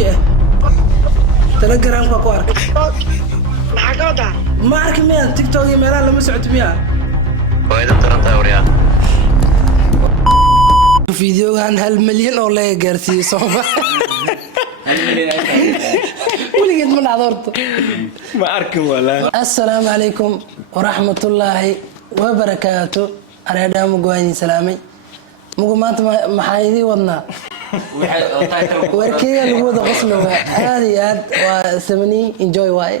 kuji Telegram ku ark maxaa ka wadaa ma arki miya TikTok iyo meelaha lama socoto miya way dad taranta wariya fiidiyogan 1 milyan oo la gaarsiiyo Soomaa 1 milyan ولقيت من عذرت ما أركب ولا السلام عليكم ورحمة الله وبركاته أنا دام قواني سلامي مقومات محايدي وضنا وركيا الوضع قسمه هذه هاد وثمني enjoy واي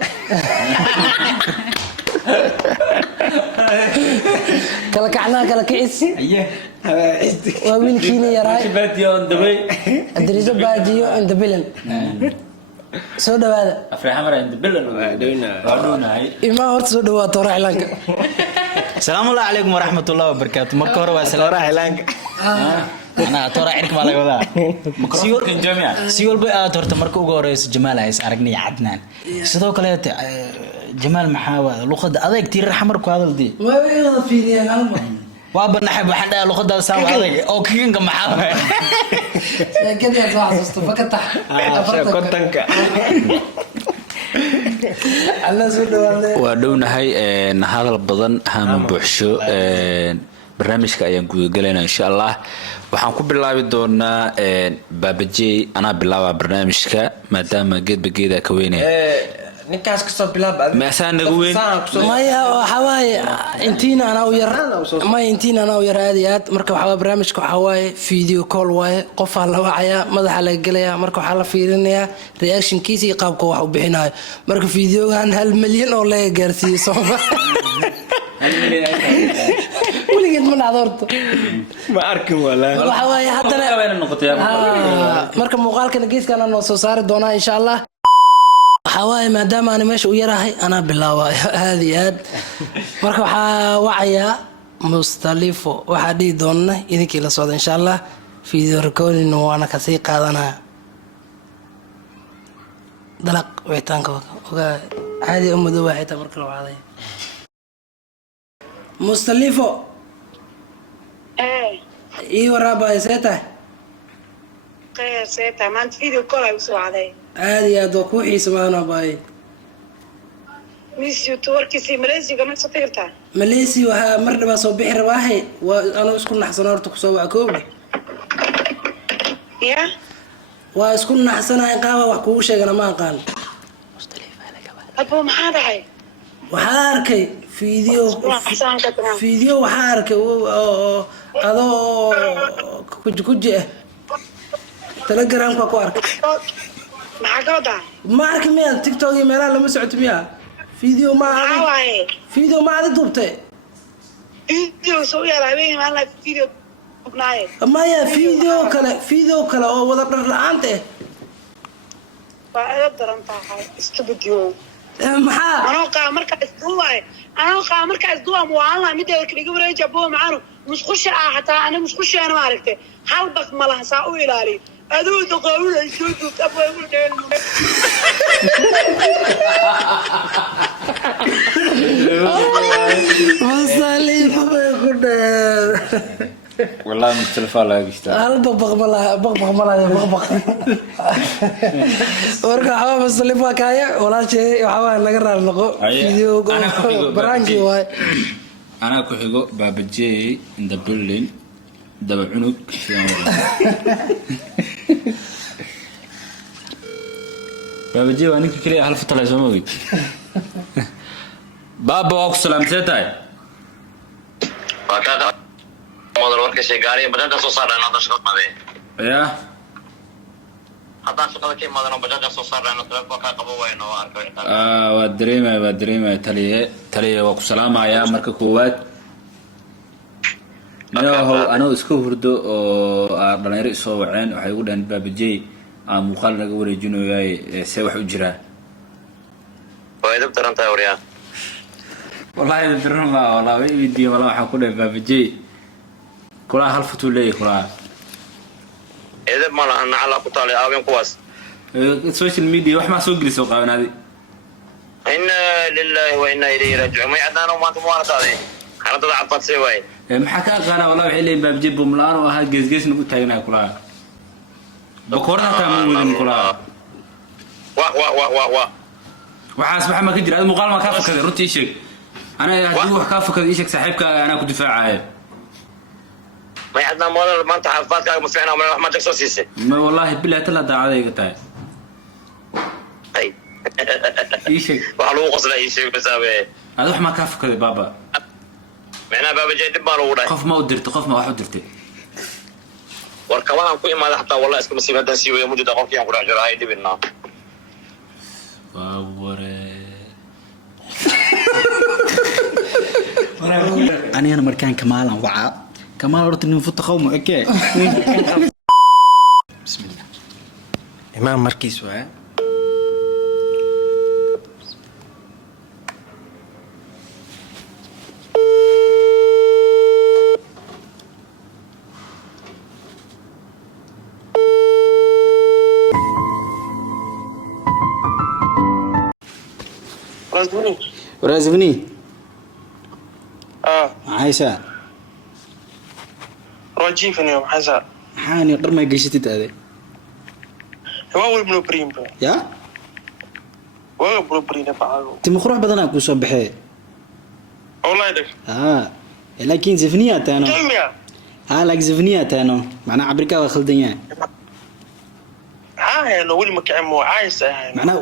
كلا كعنا كلا كيس ومن كيني يراي باديو دبي أدريسو باديو عند بلن سو دواده أفرح مرة عند بلن دونا هاي إما هرت سو دواده طرح لانك السلام الله عليكم ورحمة الله وبركاته مكور وسلام طرح لانك أنا طرح عندك مالك ولا سيول جميع سيول بقى تورت مركو جوريس جمال عيس أرجني عدنان سدوا كليات جمال محاوى لقد أذا كتير حمر كهذا دي ما بيغض في دي أنا وابن نحب حدا لقد هذا سام هذا أو كين كم محاوى كده يا صاحبي استفكتح كنتنك ودونهاي هذا البدن هم بوحشو barnaamijka ayaan gudagalaynaa insha Allah waxaan ku bilaabi doonaa baabajey ana bilaaba barnaamijka maadaama geedba ka weynay ninkaas ka soo bilaab ma saan nagu weyn maya xawaaye intiina ana u yar ma intiina ana u yar aad marka waxa barnaamijka waxa waaye video call waaye qof la wacaya madaxa la galaya marka waxa la fiirinayaa reaction kiisa iyo qaabka wax u bixinayo marka videogan 1 milyan oo la gaarsiiyo Soomaa 1 milyan ولقيت من عذرت ما أركب ولا وحواي حتى مركب مقالك نقيس كان أنا صار دونا إن شاء الله حواي ما دام أنا مش ويراهي أنا بالله هذه هاد مركب وعيا مستلفه وحدي دونا إذا كلا صوت إن شاء الله فيديو ريكوردينج إنه أنا كسيق هذا أنا دلق ويتانك هذه دوا حتى مركب وعادي مستلفه إيه ورابا سيتا خير سيتا ما أنت فيديو كول أيوسو علي عادي أدوكو حيسمانا باي ميسيو توركي ماليزيا كمان سطيرتها ماليزيا وها مرة بس بحر واحد وأنا أسكن حسن أرتك سوا عكوبي يا وأسكن حسن عقابة وحكوشة أنا ما قال أبو محمد حي وحاركي فيديو وحاركي هذا كوجي تلقرام كو أرك maxaa ka wadaa ما أرك ميا تيك توك ميلا لما سعت ميا فيديو ما عاد دوبته فيديو سو يا لابين ما لا فيديو بناي ما يا فيديو كلا أو وضع أنت فأنا درنتها استبديو maxaa أنا قا مركز دوا موالنا مدة كلي قبل يجيبوه معانو مش خش حتى أنا مش خش أنا ما عرفته حلبك ملها ساوي لالي أدو تقول الشوط تبغى مصالح والله مختلف على قشطة بغبغ ملا ورجع حوا مصالح وكايا ولا شيء حوا نقرر نقو فيديو برانجي واي أنا كحيجو بابجي in the building دبع عنق بابجي وأنا كلي هل فترة زموي بابا أقسم سيتاي وكذا مودر ورك شيء قاري بدأت أصوصار أنا هذا شغل ماذي يا هذا شغل كي مودر بدأت أصوصار أنا تلقى كقبوة إنه أركب ودريمة تلي وقسلام يا مركب قوات أنا أسكو هردو أنا سو عين وحيقول أن بابجي مقال نقول جنو ياي سوح وجرا وإذا بترنت أوريا والله إذا بترنت والله ويدي والله حقول بابجي كلها هالفتو لي كلها إذا ما أنا على قطالي أبين قواس السوشيال ميديا وح ما سوق لي سوق هذه إنا لله وإنا إليه راجعون ما يعدنا وما أنتم وانا هذه أنا تضع عطات سوي محكا قال والله وحيلي بابجي بملان وها جزجز نقول تاينا كلها بكورنا تامو ودن كلها واه waxaas waxa ma ka jira muuqaal ma ka fakaday runtii sheeg ana hadii wax ka fakaday sheeg saaxiibka ana ku difaacayo ما عندنا مول ما انت حفاظك ما فينا ما تقصو سيسي ما والله بالله تلا daacadayga tahay اي ايشك وحلو قصلا ايشك بسابه هذا wax ma ka fakaday baba معنا بابا جاي دب مالو وراي qof ma u dirtay qof ma wax u dirtay warkabahan ku imaada xataa wallahi iska masiibadan sii weeye muddo qofkii aan ku dhex jiro hay dhibina anigana markaan kamaalan wacaa kamaal horta nin futa qawmo ekee bismillah imaam markiis waa ورازفني اه عايشة راجيفني يوم حسا حاني قرما قشتي هذا هو ابن بريم يا هو ابن بريم فعلوا تم خروح بدنا كوسو بحي والله يدك لكن زفنيات انا جميع لك زفنيات انا معناها عبركا وخلدنيا ها انا ولي مكعمو عايز معناها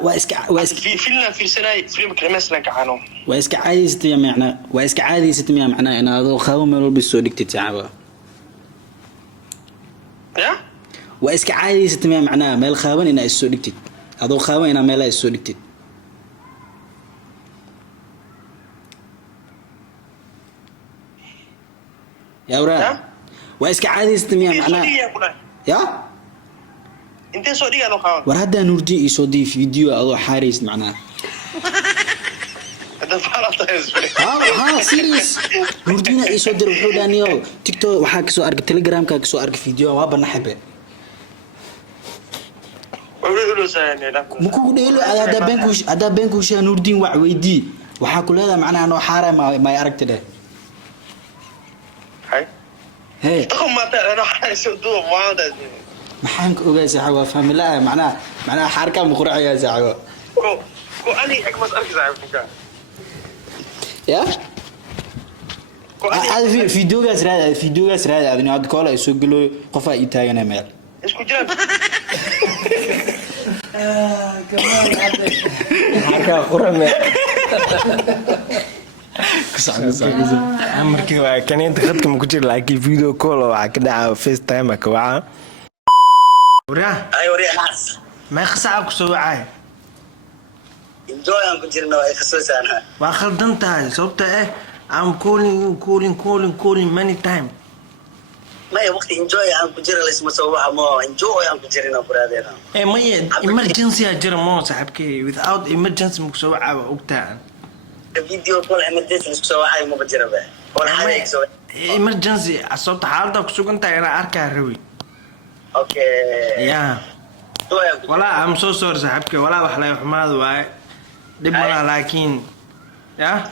واسك في فيلم في سنه فيلم كلمس لك عنه واسك عادي ستمية معناها واسك عادي 600 معناها انا هذا خاو ميل بسو دغتي تعبا يا واسك عادي 600 معناها ميل خاون انا اسو دغتي هذا خاو انا ميل اسو دغتي يا ورا واسك عادي 600 معناها يا انت سعوديه انا خاون war hadda nurdi isoo dii video adoo xariis macnaa هذا فرط ها serious nurdina isoo dir wuxuu dhaaniyo tiktok waxa ka soo arka telegram ka soo arka video waa banaxbe ولو سايني لا muku dheelo ada beenku shaa nurdin wax weydii waxa ku leedahay macnaa anoo xaare ma aragtay هاي hey تقوم ما انا حاسس دو ما هذا maxaan ka ogaa saxawa familaa macnaa xarka muqraciya saxawa كو اني اكمل اركز على فكره ya كو اني هذا فيديوغاس raad adina ad koola isoo galo qofa ii taagana meel اسكو جاب harka qurame markii waa kaniinta khadka ma ku jira laakiin video call waxa ka dhaca FaceTime ka waca وراه ay wariya naas ما خسع كسو عاي enjoy aan ku jirno ay khasoosaana واخلدن تاي صوبته ايه I'm calling many time ma ay waqti enjoy aan ku jiro laysma soo waxa mo enjoy aan ku jirino braadeena ايه مية emergency اجر مو صاحبكي without emergency مكسو عاي وقتها video call emergency isku soo waxay ma bajiro ba wala xareeg soo emergency صوبته حالته كسو انت انا اركا روي okay يا ولا I'm so sorry صاحبكي ولا وحلا حماد واي دب ملا لكن يا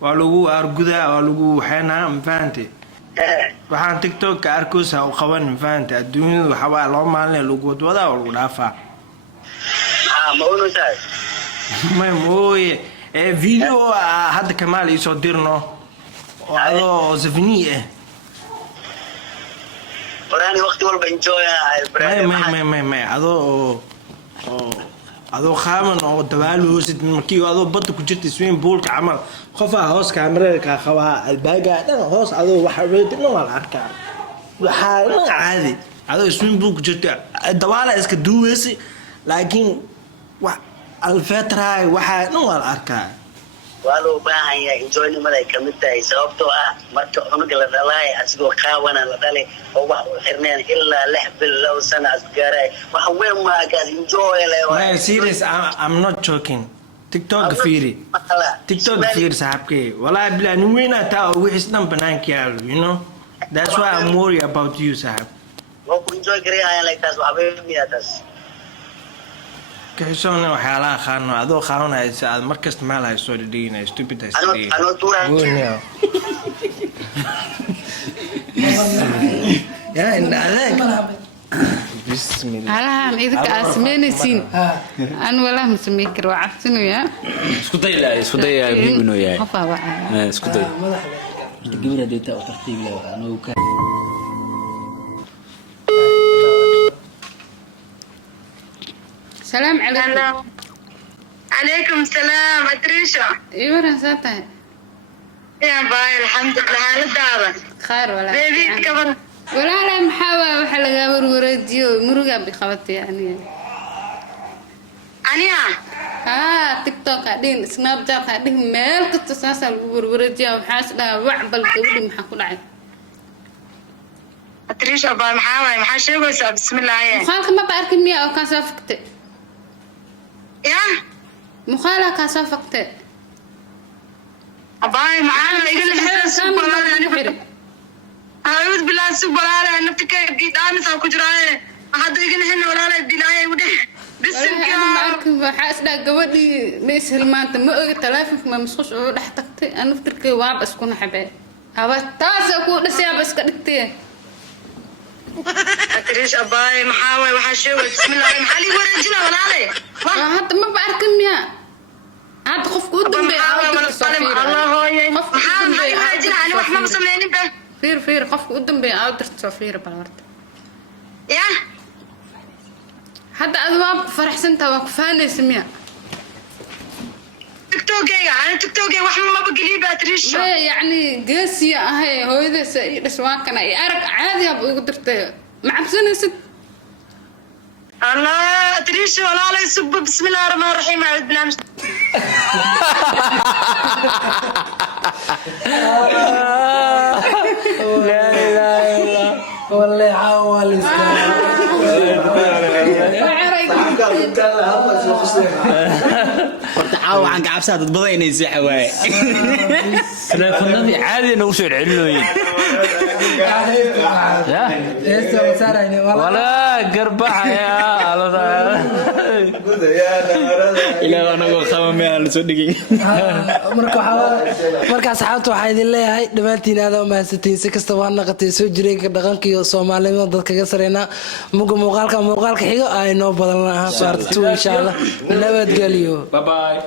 ولو ارغدا ولو حنا مفانتي waxaan tiktok ka arkoosa oo qaban mafaanta adduunyada waxa waa loo maalin lagu wadwada oo lagu dhaafaa ma uu tahay ma mooye video hadda kamaal ii soo dirno oo adoo zafni qorani waqti walba enjoy ay braadeena ma adoo khaaman oo dabaalo hoosid markii adoo badda ku jirta swimming poolka camal qofa hoos kaamirada ka qabaa albaaga dhan hoos adoo waxa weydina wala arkaa waxa caadi adoo swimming pool ku jirta dabaala iska duweysi laakiin wax alfatray waxa dhan wala arkaa waa loo baahan yahay enjoy nimada ay kamid tahay sababtoo ah marka unuga la dhalay asigoo qaawana la dhalay oo wax u xirneen ilaa 6 bil law sana asgaaray waxa weyn ma gaas enjoy leh waa serious I'm not joking tiktok fiiri saxabkay wallahi bilaa nin weyn taa oo wixii dhan banaanka yaalo you know that's why I'm worried about you sahab waa ku enjoy gareeyay like taas waxa weyn miyatas كيسون وحيالها خانو هذو خانو هاي ساعد مركز مالها يسوي دينا stupid هاي انا تورا يا إن عليك bismillah halahan idinka aad samaynaysiin aan walaa ma samayn karo waa cabsinayaa isku day la isku day muhiim inuu yahay qofaa waa isku day gabadha deeta oo tartiib leh waxaan ugu ka salaam calaykum عليكم السلام أتريشا iyo waran saa tahay يا باي الحمد لله هلا دارا khayr walaa بيبي كبر walaalay maxaa waa waxa lagaa warwareejiyo muruga bi qabatay aniga أنيا tiktok adin snapchat adin meel kasta saasa lagu warwareejiyo waxaa isdhaa wacbal gabadhi maxaa ku dhacay أتريشا باي محاوي محاشي ويسا بسم الله يا mukhaalka ma ba arkin miya oo kaa soo fagtay يا mukhaala kaa soo fagtay باي معانا يقول لي حسن سوبر أنا أعوذ بالله سوبر أنا نفتك قيد أنا سأ كجراي هذا يقول لي هنا ولا لا الدنيا وده بسم markin waxaa isdhaa gabadhii ma ishilmaanta ma oga taleefonka ma masquush oo dhex tagtay aan naftirkay waaba isku naxbee haba taasoo kuu dhasay haba iska dhigtay أتريش أباي محاوي وحاشي بسم الله محلي ورجنا ولا لا waa hadda ma ba arkin miya hadda qofka u dambeeya الله هو محاوي ورجنا أنا وإحنا مسمينين به fiir qofka u dambeeya aa dirta soo fiir bal horta يا hadda aad waa faraxsantaa waa ku faanaysa miya تيك توك أنا تيك توك وإحنا ما بقلي بأتريش maya yacni geesiya ahay hooyadaysa ii dhaswaakana iyo arag caadi haba ugu dirtay ma cabsanaysid الله أتريش ولا لا يسب بسم الله الرحمن الرحيم أعوذ بالله من la ilaha illa والله عوال horta caawa waxaan ka cabsaa dad badan inay seexa waaye teleefanadii caadi nagu soo celcelooyin walaa garbaxaya ilaa anagoo qamame aan la soo dhigay marka asxaabta waxaa idin leeyahay dhammaantiin aada u mahadsantiin si kastaba ha naqatay soo jireenka dhaqanka iyo soomaalinimada dad kaga sareynaa muga muuqaalka xigo ay noo badan lahaa saarta insha allah nabadgelyo bye bye